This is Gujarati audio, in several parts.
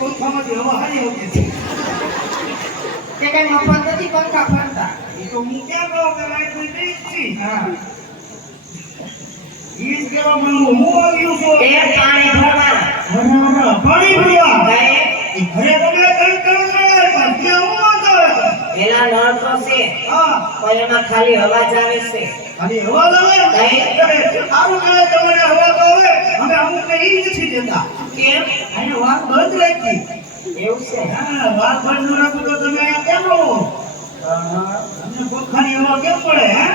પંખામાંથી હવા હારી આવતી હતી. તે કઈ મફત નથી પંખા ફરતા. એ તો હું ક્યાં કહું કે લાઈટ કોઈ ગઈ જ છે. હા ઈ જ કહેવા માંગુ હું આવ્યું છું. એ પાણી ભરવા પાણી ભરવા ગયે એ ઘરે ગમે કંઈ કરો છો પણ ત્યાં હું વાંધો આવે. પેલા નળ તો છે હા પણ એમાં ખાલી અવાજ આવે છે. ખાલી હવા જ આવે. સારું કરે તમારે હવા તો આવે. અમે અમુકને ઈ નથી દેતા. કેમ અને વાત બંધ રાખી. એવું છે? હા વાત બંધ ન રાખો તો તમે અહીંયા કેમ રહો? અમને પંખાની હવા કેમ પડે હે?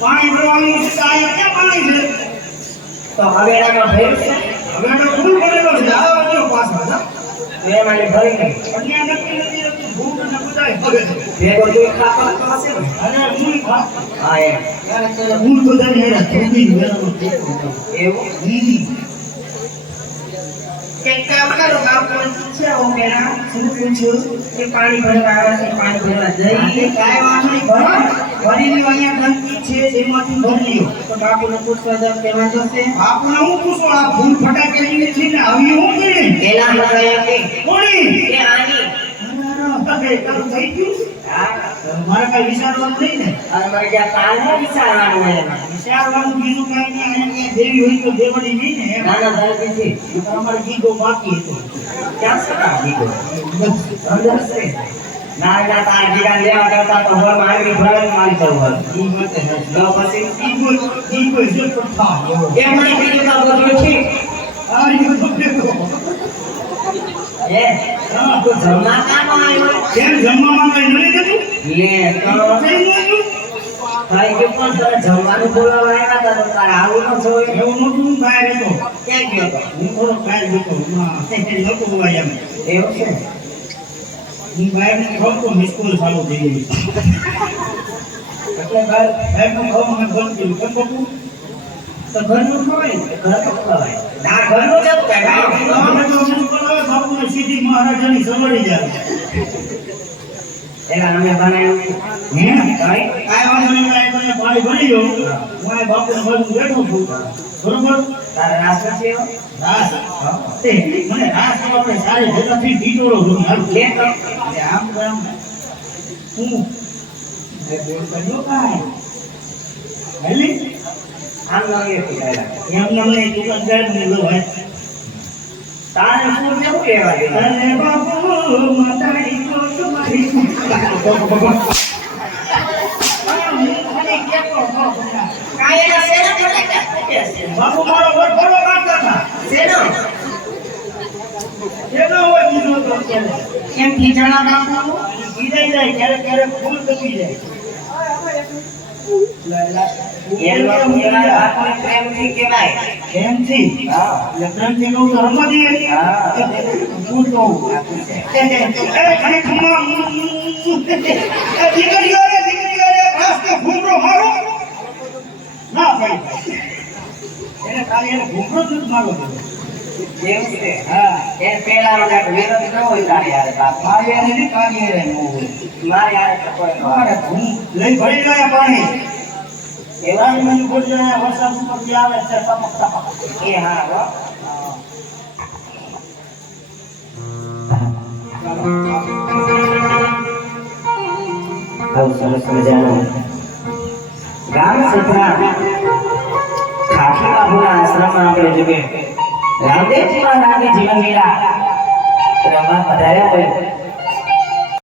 પાણી ભરવાનું છે તો અહીંયા ક્યાં પાણી છે? તો હવે એનામાં ભર્યું છે હવે અમે ફૂલ ભરેલો છે. આવો જો પાછા જા. તો એમાં ભરી ગઈ અહીંયા નક્કી નથી રહેતું. ભૂખ અને બધાય ભરે છે. ભેગો દૂધ ખાતો તો હશે ને? અને હું ખા. હા એમ હું બધાને હેરા થોડી વેરાનો ટેકો કરું. એવું કંઈક કામ કરો બાપુ છે ઓમેરા શું પૂછ્યું કે પાણી ભરવા આવે છે પાણી ભરવા જઈએ કાંઈ વાંધો નહીં ભરો. ભરેલી અહીંયા ગંદકી છે એમાંથી ભરી લ્યો. તો બાપુને પૂછવા જાવ કેવા જશે આપણે હું પૂછું આ ભૂલ ફટાકે લઈને છે ને આવી હું કરી પેલા ગયા કે કોણી કે આની તારું થઈ ગયું. હા મારે કઈ વિચારવાનું નહીં ને. અને મારે જ્યાં કાલ ન વિચારવાનું હોય એમાં વિચારવાનું બીજું કઈ નહીં. અહીંયા દેવી હોય તો દેવડી નહીં ને એમ. નાના ધરતીથી અમારે ગીતો બાકી હતો. ક્યાં સકા દીધો અંદર છે ના ના તાર જીગા લેવા કરતા તો હોર માંગી ભરણ મારી કરવું ઈ માટે હે. તો પછી ઈ કોઈ જે પ્રથા એવો. એ મને બીજું તો બધું ઠીક આ ઈ તો દેખો. એ તો જમવા કામ આવ્યો કેમ જમવામાં કઈ નહીં દેતું? લે તો થઈ ગયું? ભાઈ કે પણ તારે જમવાનું બોલાવા આવ્યા હતા તો તારે આવું ન જોઈએ એવું નહોતું. હું બહાર હતો. ક્યાં ગયો તો હું થોડો બહાર હતો. નહોતો હોવાય એમ. એવું છે હું બહારથી ખાતો મિસ્કોલ ચાલુ થઈ ગઈ. એટલે બહારનું ખાવાનું મેં બંધ કર્યું. કેમ બાપુ? તો ઘરનું ખવાય ને ઘર તો ખવાય ના ઘરનું જ કહેવાય અમે તો શું કરાવે? બાપુને સીધી મહારાજાની સવારી જાય. એલા અમે બનાવ્યું હે? કાંઈ વાંધો નહીં. કાંઈ પાણી ભરી લો. હું આ બાપુને બાજુ બેઠો છું. બરોબર? તારે રાસ નથી એવો રાસ. મને રાસ તો આપણે સારી જગ્યાથી ઢીંચોળો જોઈ. હારું. લે તો એટલે આમ તો આમ હું એ બોલ કર્યો કાંઈ? હેલી? આમ ન એ પીડાય એમ અમને દુકાનદાર ને લો હે. તારે શું કેવું કહેવા દે અરે બાપુ માતાજી તો તમારી કાય એના સેના કેટલા છે બાપુ મારો વર ભરો કાઢતા હતા. સેનો એનો હોય બીજો તો ચાલે. કેમ ખીજણા બાપુ ગીરાઈ જાય ક્યારેક ક્યારેક ફૂલ દબી જાય. એનો કહેવાય બાપુને પ્રેમથી કહેવાય એમથી હા એટલે પ્રેમથી કહું તો રમવા દઈએ. હા હું કહું ખાલી ખમા દીકરીઓ રે ઘાસને ઘૂમરો મારો ના ભાઈ. એને ખાલી એને ઘૂમરો જ નથી મારવો જોઈએ. એવું છે હા એ પેલા મને વિરોધ ન હોય તારી યાર બાપ મારી એને નહીં કાઢી એને ન હોય. મારે યાર તો કોઈ ન હોય. મારે ઘૂમ લઈ ભરી ગયા પાણી. એવા મને બોલજો વરસાદ ઉપરથી આવે છે ટપક ટપક. એ હા હો બહુ સરસ મજાનું ગામ સભા ખાખી બાબુના આશ્રમમાં આપણે જોઈએ રામદેવજી મહારાજની જીવન લીલા રમવા પધાર્યા હોય